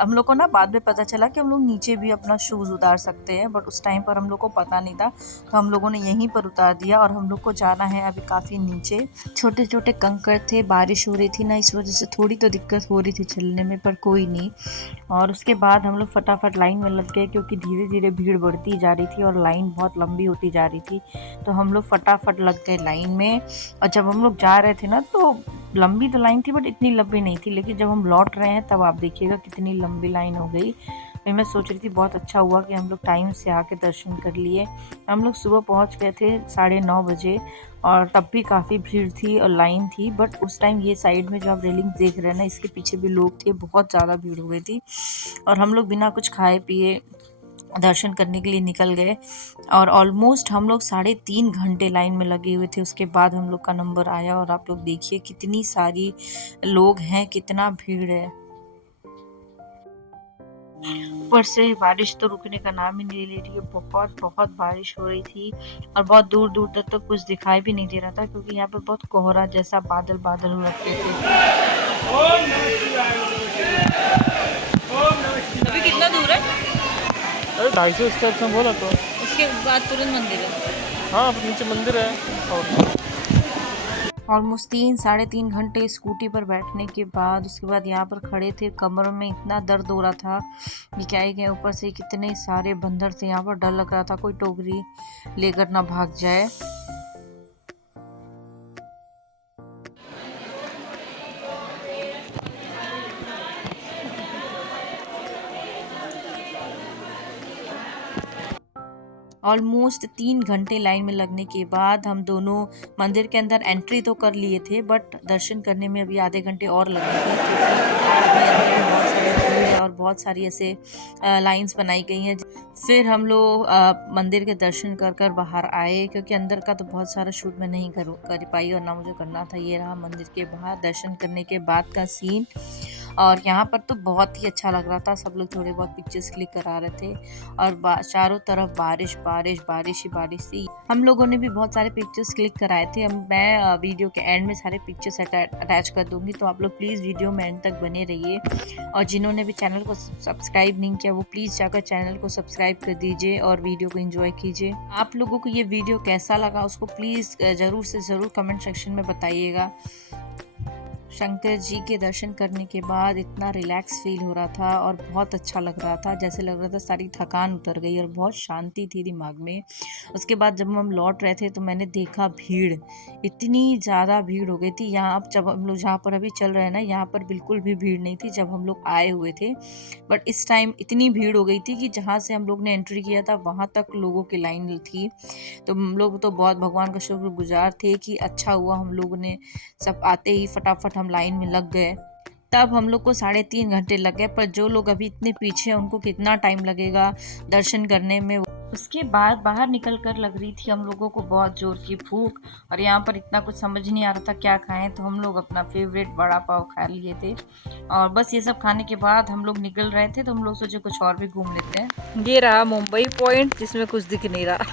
हम लोग को ना बाद में पता चला कि हम लोग नीचे भी अपना शूज़ उतार सकते हैं, बट उस टाइम पर हम लोग को पता नहीं था, तो हम लोगों ने यहीं पर उतार दिया। और हम लोग को जाना है अभी काफ़ी नीचे। छोटे छोटे कंकड़ थे, बारिश हो रही थी ना, इस वजह से थोड़ी तो दिक्कत हो रही थी चलने में, पर कोई नहीं। और उसके बाद हम लोग फटाफट लाइन में लग गए, क्योंकि धीरे धीरे भीड़ बढ़ती जा रही थी और लाइन बहुत लंबी होती जा रही थी। तो हम लोग फटाफट लग गए लाइन में। और जब हम लोग जा रहे थे ना, तो लंबी तो लाइन थी बट इतनी लंबी नहीं थी, लेकिन जब हम लौट रहे हैं तब आप देखिएगा कितनी लंबी लाइन हो गई। फिर मैं सोच रही थी बहुत अच्छा हुआ कि हम लोग टाइम से आके दर्शन कर लिए। हम लोग सुबह पहुंच गए थे 9:30 बजे, और तब भी काफ़ी भीड़ थी और लाइन थी। बट उस टाइम ये साइड में जो आप रेलिंग देख रहे हैं ना, इसके पीछे भी लोग थे, बहुत ज़्यादा भीड़ हो गई थी। और हम लोग बिना कुछ खाए पिए दर्शन करने के लिए निकल गए। और ऑलमोस्ट हम लोग 3.5 घंटे लाइन में लगे हुए थे। उसके बाद हम लोग का नंबर आया, और आप लोग देखिए कितनी सारी लोग हैं, कितना भीड़ है। ऊपर से बारिश तो रुकने का नाम ही नहीं ले रही है, बहुत बहुत बारिश हो रही थी। और बहुत दूर दूर तक तो कुछ दिखाई भी नहीं दे रहा था, क्योंकि यहाँ पर बहुत कोहरा जैसा बादल बादल हो रखे थे। अभी कितना दूर है? अरे 250 स्टेप्स में बोला तो। उसके बाद तुरंत मंदिर है। हाँ, नीचे मंदिर है। और ऑलमोस्ट 3-3.5 घंटे स्कूटी पर बैठने के बाद, उसके बाद यहाँ पर खड़े थे, कमर में इतना दर्द हो रहा था कि क्या ही कहें। ऊपर से कितने सारे बंदर थे यहाँ पर, डर लग रहा था कोई टोकरी लेकर ना भाग जाए। ऑलमोस्ट 3 घंटे लाइन में लगने के बाद हम दोनों मंदिर के अंदर एंट्री तो कर लिए थे, बट दर्शन करने में अभी आधे घंटे और लगेंगे, क्योंकि अभी अंदर में बहुत सारी भीड़ है और बहुत सारी ऐसे लाइंस बनाई गई हैं। फिर हम लोग मंदिर के दर्शन कर कर बाहर आए, क्योंकि अंदर का तो बहुत सारा शूट मैं नहीं कर पाई और ना मुझे करना था। ये रहा मंदिर के बाहर दर्शन करने के बाद का सीन। और यहाँ पर तो बहुत ही अच्छा लग रहा था, सब लोग थोड़े बहुत पिक्चर्स क्लिक करा रहे थे। और चारों तरफ बारिश बारिश बारिश ही बारिश थी। हम लोगों ने भी बहुत सारे पिक्चर्स क्लिक कराए थे। मैं वीडियो के एंड में सारे पिक्चर्स अटैच कर दूंगी, तो आप लोग प्लीज़ वीडियो में एंड तक बने रहिए। और जिन्होंने भी चैनल को सब्सक्राइब नहीं किया, वो प्लीज़ जाकर चैनल को सब्सक्राइब कर दीजिए और वीडियो को एंजॉय कीजिए। आप लोगों को ये वीडियो कैसा लगा, उसको प्लीज़ ज़रूर से ज़रूर कमेंट सेक्शन में बताइएगा। शंकर जी के दर्शन करने के बाद इतना रिलैक्स फील हो रहा था और बहुत अच्छा लग रहा था, जैसे लग रहा था सारी थकान उतर गई और बहुत शांति थी दिमाग में। उसके बाद जब हम लौट रहे थे तो मैंने देखा भीड़, इतनी ज़्यादा भीड़ हो गई थी। यहाँ अब जब हम लोग जहाँ पर अभी चल रहे हैं ना, यहाँ पर बिल्कुल भी भीड़ नहीं थी जब हम लोग आए हुए थे। बट इस टाइम इतनी भीड़ हो गई थी कि जहाँ से हम लोग ने एंट्री किया था वहाँ तक लोगों की लाइन थी। तो हम लोग तो बहुत भगवान का शुक्रगुजार थे कि अच्छा हुआ हम लोगों ने सब आते ही फटाफट हम लाइन में लग गए। तब हम लोग को 3.5 घंटे लग गए, पर जो लोग अभी इतने पीछे हैं उनको कितना टाइम लगेगा दर्शन करने में। उसके बाद बाहर निकल कर लग रही थी हम लोगों को बहुत जोर की भूख, और यहाँ पर इतना कुछ समझ नहीं आ रहा था क्या खाएं, तो हम लोग अपना फेवरेट बड़ा पाव खा लिए थे। और बस ये सब खाने के बाद हम लोग निकल रहे थे, तो हम लोग सोचे कुछ और भी घूम लेते हैं। ये रहा मुंबई पॉइंट, जिसमें कुछ दिख नहीं रहा।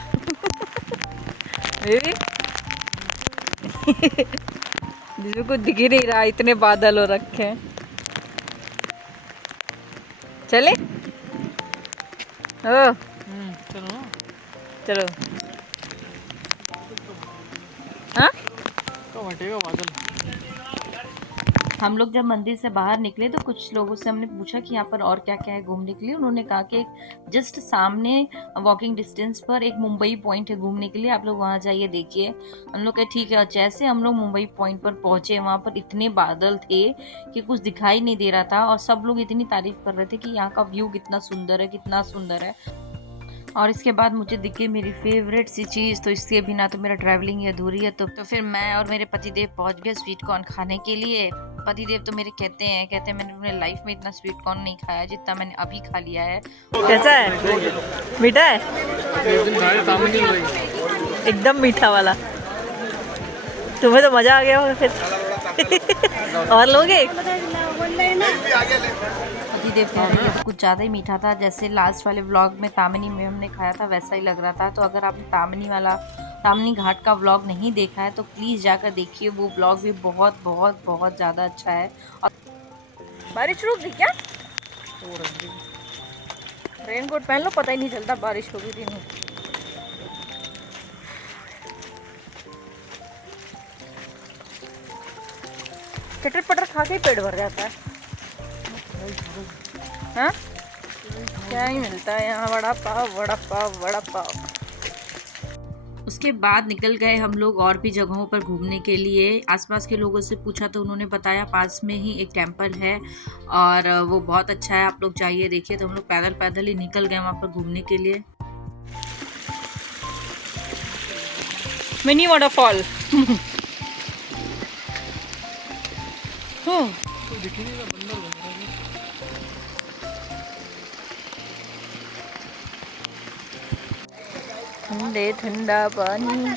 जिसमें कुछ दिख ही नहीं रहा, इतने बादल हो रखे हैं। चले ओ चलो चलो। हाँ, कब हटेगा बादल? हम लोग जब मंदिर से बाहर निकले तो कुछ लोगों से हमने पूछा कि यहाँ पर और क्या क्या है घूमने के लिए। उन्होंने कहा कि जस्ट सामने वॉकिंग डिस्टेंस पर एक मुंबई पॉइंट है घूमने के लिए, आप लोग वहाँ जाइए देखिए। हम लोग कहे ठीक है। और जैसे हम लोग मुंबई पॉइंट पर पहुंचे, वहाँ पर इतने बादल थे कि कुछ दिखाई नहीं दे रहा था, और सब लोग इतनी तारीफ कर रहे थे कि यहाँ का व्यू कितना सुंदर है, कितना सुंदर है। और इसके बाद मुझे दिख गई मेरी फेवरेट सी चीज़, तो इसके बिना तो मेरा ट्रैवलिंग ही अधूरी है। तो फिर मैं और मेरे पतिदेव पहुंच गए स्वीट कॉर्न खाने के लिए। पतिदेव तो मेरे कहते हैं मैंने अपने लाइफ में इतना स्वीट कॉर्न नहीं खाया जितना मैंने अभी खा लिया है। कैसा है? मीठा है? एकदम मीठा वाला। तुम्हें तो मज़ा आ गया होगा फिर। और लोगे? पतिदेव कह रहे हैं तो कुछ ज़्यादा ही मीठा था, जैसे लास्ट वाले व्लॉग में तामनी में हमने खाया था वैसा ही लग रहा था। तो अगर आपने तामनी घाट का व्लॉग नहीं देखा है तो प्लीज़ जाकर देखिए, वो व्लॉग भी बहुत बहुत बहुत ज़्यादा अच्छा है। और बारिश रुक गई क्या? तो रहेंगे। रेनकोट पहन लो, पता ही नहीं चलता बारिश होगी दिन में। चटर पटर खा के ही पेट भर जाता है। हाँ, क्या ही मिलता है यहाँ, वड़ा पाव वड़ा पाव वड़ा पाव। उसके बाद निकल गए हम लोग और भी जगहों पर घूमने के लिए। आसपास के लोगों से पूछा तो उन्होंने बताया पास में ही एक टेंपल है और वो बहुत अच्छा है, आप लोग जाइए देखिए। तो हम लोग पैदल पैदल ही निकल गए वहाँ पर घूमने के लिए। Mini waterfall. कोई दिख ही नहीं रहा, बंदर बन रहा है। ठंडे ठंडा पानी।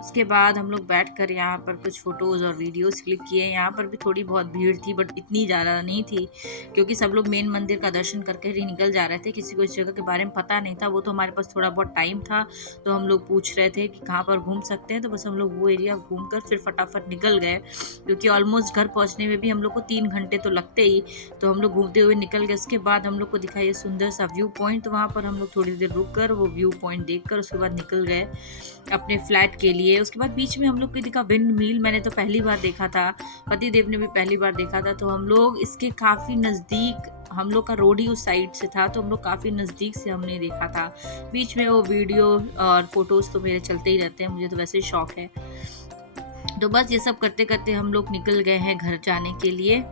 उसके बाद हम लोग बैठकर यहाँ पर कुछ फ़ोटोज़ और वीडियोस क्लिक किए। यहाँ पर भी थोड़ी बहुत भीड़ थी बट इतनी ज़्यादा नहीं थी, क्योंकि सब लोग मेन मंदिर का दर्शन करके ही निकल जा रहे थे। किसी को इस जगह के बारे में पता नहीं था। वो तो हमारे पास थोड़ा बहुत टाइम था तो हम लोग पूछ रहे थे कि कहाँ पर घूम सकते हैं, तो बस हम लोग वो एरिया घूम कर फिर फटाफट निकल गए, क्योंकि ऑलमोस्ट घर पहुँचने में भी हम लोग को 3 घंटे तो लगते ही। तो हम लोग घूमते हुए निकल गए। उसके बाद हम लोग को दिखाई ये सुंदर सा व्यू पॉइंट, तो वहाँ पर हम लोग थोड़ी देर रुक कर वो व्यू पॉइंट देख कर उसके बाद निकल गए अपने फ्लैट के लिए। उसके बाद बीच में हम लोग को दिखा विंड मिल। मैंने तो पहली बार देखा था, पति देव ने भी पहली बार देखा था। तो हम लोग इसके काफ़ी नज़दीक, हम लोग का रोड ही उस साइड से था, तो हम लोग काफ़ी नज़दीक से हमने देखा था। बीच में वो वीडियो और फोटोज़ तो मेरे चलते ही रहते हैं, मुझे तो वैसे ही शौक है। तो बस ये सब करते करते हम लोग निकल गए हैं घर जाने के लिए।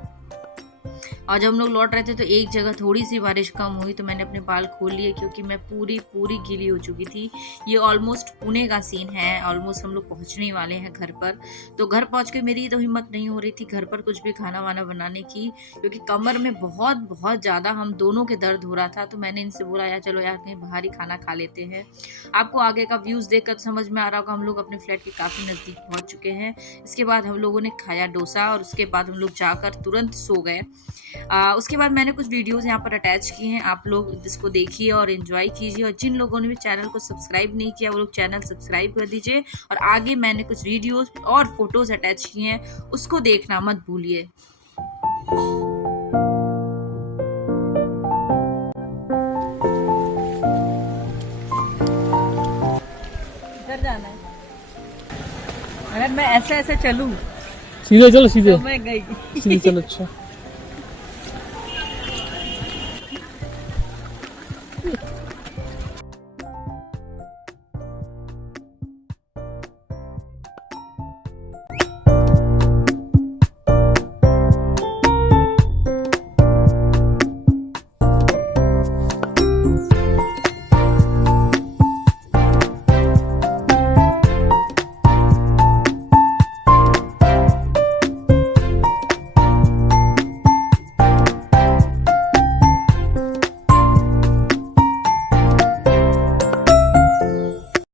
और जब हम लोग लौट रहे थे तो एक जगह थोड़ी सी बारिश कम हुई तो मैंने अपने बाल खोल लिए, क्योंकि मैं पूरी गीली हो चुकी थी। ये ऑलमोस्ट पुणे का सीन है, ऑलमोस्ट हम लोग पहुंचने वाले हैं घर पर। तो घर पहुंच के मेरी तो हिम्मत नहीं हो रही थी घर पर कुछ भी खाना वाना बनाने की, क्योंकि कमर में बहुत ज़्यादा हम दोनों के दर्द हो रहा था। तो मैंने इनसे बोला यार चलो यार कहीं बाहर ही खाना खा लेते हैं। आपको आगे का व्यूज़ देख कर समझ में आ रहा होगा हम लोग अपने फ्लैट के काफ़ी नज़दीक पहुँच चुके हैं। इसके बाद हम लोगों ने खाया डोसा और उसके बाद हम लोग जाकर तुरंत सो गए। उसके बाद मैंने कुछ वीडियोस यहाँ पर अटैच किए हैं, आप लोग इसको देखिए और एंजॉय कीजिए। और जिन लोगों ने भी चैनल को सब्सक्राइब नहीं किया वो लोग चैनल सब्सक्राइब कर दीजिए। और आगे मैंने कुछ वीडियोस और फोटोज अटैच किए हैं, उसको देखना मत भूलिए। इधर जाना है। अगर मैं ऐसे ऐसे चलूं सीधे चलो, सीधे तो मैं गई। सीधे चलो। अच्छा